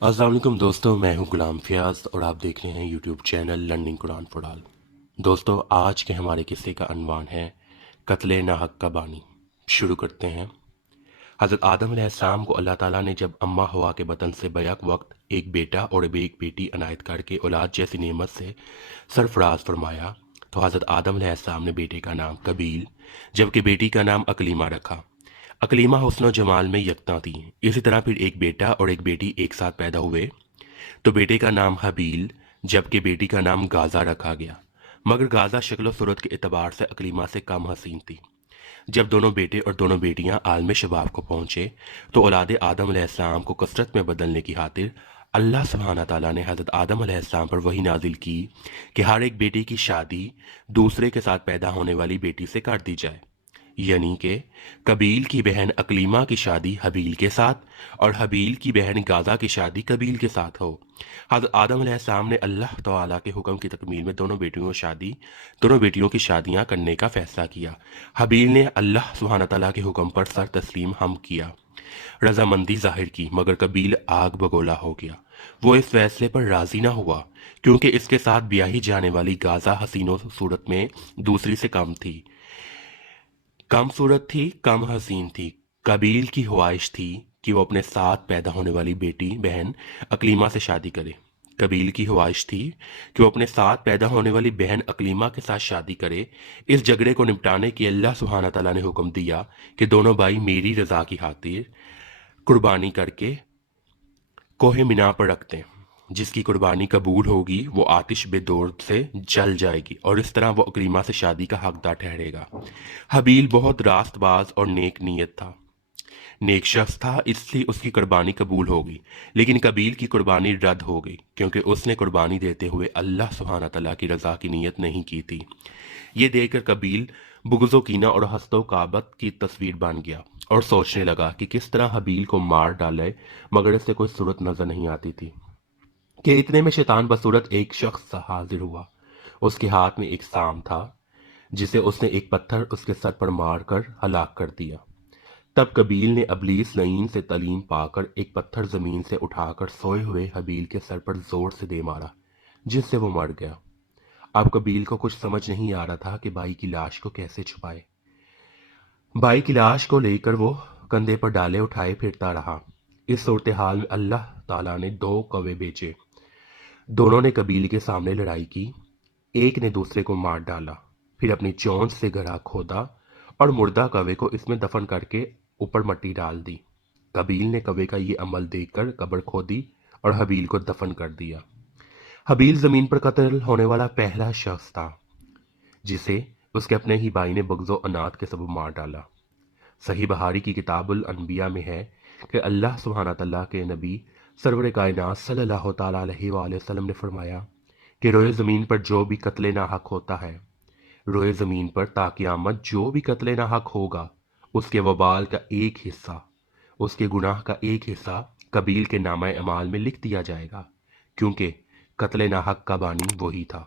अस्सलाम वालेकुम दोस्तों, मैं हूं गुलाम फयाज और आप देख रहे हैं YouTube channel learning Quran for all. दोस्तों, आज के हमारे किस्से का अनवान है कत्ले नाहक का बानी। शुरू करते हैं। हज़रत आदम अलैहिस्सलाम को अल्लाह ताला ने जब अम्मा हवा के बतन से बैक वक्त एक बेटा और एक बेटी अनायत करके औलाद जैसी नेमत से सरफराज फरमाया, तो हज़रत आदम अलैहिस्सलाम ने बेटे का नाम कबील जबकि बेटी का नाम अकलीमा रखा। अकलीमा हुस्न जमाल में यकता थी। इसी तरह फिर एक बेटा और एक बेटी एक साथ पैदा हुए, तो बेटे का नाम हबील जबकि बेटी का नाम गाजा रखा गया, मगर गाजा शक्ल सूरत के एतबार से अकलीमा से कम हसीन थी। जब दोनों बेटे और दोनों बेटियां आलम शबाब को पहुंचे, तो औलाद आदम अलैहिस्सलाम को कसरत में बदलने की खातिर अल्लाह सुब्हाना ताला ने हज़रत आदम अलैहिस्सलाम पर वही नाजिल की कि हर एक बेटी की शादी दूसरे के साथ पैदा होने वाली बेटी से कर दी जाए, यानी कि कबील की बहन अकलीमा की शादी हबील के साथ और हबील की बहन गाजा की शादी कबील के साथ हो। हज़रत आदम अलैहिस्सलाम ने अल्लाह ताला के हुक्म की तकमील में दोनों बेटियों की शादियां करने का फैसला किया। हबील ने अल्लाह सुब्हाना ताला के हुक्म पर सर तस्लीम हम किया, रजामंदी जाहिर की, मगर कबील आग बगोला हो गया। वो इस फैसले पर राजी ना हुआ क्योंकि इसके साथ ब्याही जाने वाली गाजा हसीनों सूरत में दूसरी से कम सूरत थी, कम हसीन थी। कबील की ख्वाहिश थी कि वो अपने साथ पैदा होने वाली बेटी बहन अकलीमा से शादी करे। कबील की ख्वाहिश थी कि वो अपने साथ पैदा होने वाली बहन अकलीमा के साथ शादी करे। इस झगड़े को निपटाने की अल्लाह सुब्हाना ताला ने हुक्म दिया कि दोनों भाई मेरी रजा की खातिर कुर्बानी करके कोहे मिना पर रखते हैं। जिसकी कुर्बानी कबूल होगी वो आतिश बेदौर से जल जाएगी और इस तरह वो अकलीमा से शादी का हकदार ठहरेगा। हबील बहुत रास्तबाज और नेक शख्स था, इसलिए उसकी कुर्बानी कबूल हो गई, लेकिन कबील की कुर्बानी रद्द हो गई क्योंकि उसने कुर्बानी देते हुए अल्लाह सुब्हाना तआला की रजा की नीयत नहीं की थी। ये देखकर कबील बुग़्ज़ो कीना और हसदो काबत की तस्वीर बन गया और सोचने लगा कि किस तरह हबील को मार डाले, मगर इससे कोई सूरत नजर नहीं आती थी कि इतने में शैतान बसूरत एक शख्स हाजिर हुआ। उसके हाथ में एक साम था जिसे उसने एक पत्थर उसके सर पर मारकर हलाक कर दिया। तब कबील ने अबलीस लईन से तालीम पाकर एक पत्थर जमीन से उठाकर सोए हुए हबील के सर पर जोर से दे मारा, जिससे वो मर गया। अब कबील को कुछ समझ नहीं आ रहा था कि भाई की लाश को कैसे छुपाए। भाई की लाश को लेकर वो कंधे पर डाले उठाए फिरता रहा। इस सूरत हाल में अल्लाह ताला ने दो कौवे भेजे। दोनों ने कबील के सामने लड़ाई की। एक ने दूसरे को मार डाला, फिर अपनी चोंच से गड्ढा खोदा और मुर्दा कौवे को इसमें दफन करके ऊपर मिट्टी डाल दी। कबील ने कौवे का ये अमल देखकर कब्र खोदी और हबील को दफन कर दिया। हबील जमीन पर कत्ल होने वाला पहला शख्स था जिसे उसके अपने ही भाई ने बग़्ज़ो अनाथ के सबब मार डाला। सही बहारी की किताबुल अनबिया में है कि अल्लाह सुब्हाना तआला के नबी सरवर कायनात सल्लल्लाहु तआला अलैहि वसल्लम ने फरमाया कि रोए ज़मीन पर जो भी कत्ले नाहक होता है, रोए ज़मीन पर ता क़यामत जो भी कत्ले नाहक होगा, उसके वबाल का एक हिस्सा, उसके गुनाह का एक हिस्सा कबील के नामा अमाल में लिख दिया जाएगा, क्योंकि कत्ले नाहक का बानी वही था।